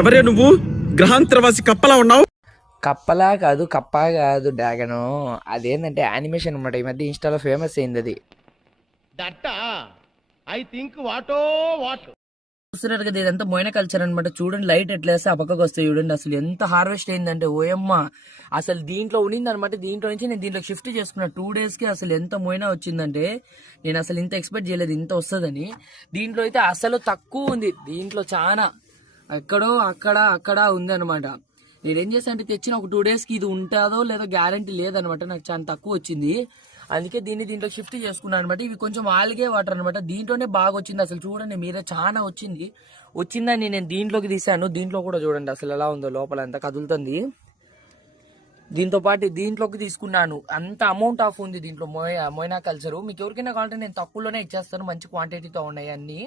ఎవరే నువ్వు గ్రహాంతరవాసి కప్పలా ఉన్నావు? కప్పలా కాదు, కప్పా కాదు, డ్రాగను. అదేంటంటే యానిమేషన్ అనమాట. ఈ మధ్య ఇన్స్టాలో ఫేమస్ అయింది అది. చూస్తున్నారు కదా, ఇదంతా మోయిన కల్చర్ అనమాట. చూడండి లైట్ ఎట్లా వేస్తే ఆ పక్కకు వస్తాయి చూడండి. అసలు ఎంత హార్వెస్ట్ అయిందంటే ఓయమ్మ. అసలు దీంట్లో ఉండింది అనమాట. దీంట్లో నుంచి నేను దీంట్లో షిఫ్ట్ చేసుకున్నా 2 days కి. అసలు ఎంత మోయినా వచ్చిందంటే నేను అసలు ఇంత ఎక్స్పెక్ట్ చేయలేదు ఇంత వస్తుందని. దీంట్లో అయితే అసలు తక్కువ ఉంది. దీంట్లో చాలా ఎక్కడో అక్కడ ఉంది అనమాట. నేనేం చేశాను అంటే తెచ్చిన ఒక 2 days కి ఇది ఉంటుందో లేదో గ్యారంటీ లేదనమాట. నాకు చాలా తక్కువ వచ్చింది. అందుకే దీంట్లో షిఫ్ట్ చేసుకున్నాను అనమాట. ఇవి కొంచెం ఆల్గే వాటర్ అనమాట. దీంట్లోనే బాగా వచ్చింది. అసలు చూడండి మీరే, చాలా వచ్చిందని నేను దీంట్లోకి తీసాను. దీంట్లో కూడా చూడండి అసలు ఎలా ఉందో, లోపల ఎంత కదులుతుంది. దీంతో పాటు దీంట్లోకి తీసుకున్నాను. అంత అమౌంట్ ఆఫ్ ఉంది దీంట్లో మోయినా కల్చరు. మీకు ఎవరికైనా కావాలంటే నేను తక్కువలోనే ఇచ్చేస్తాను. మంచి క్వాంటిటీతో ఉన్నాయి అన్ని.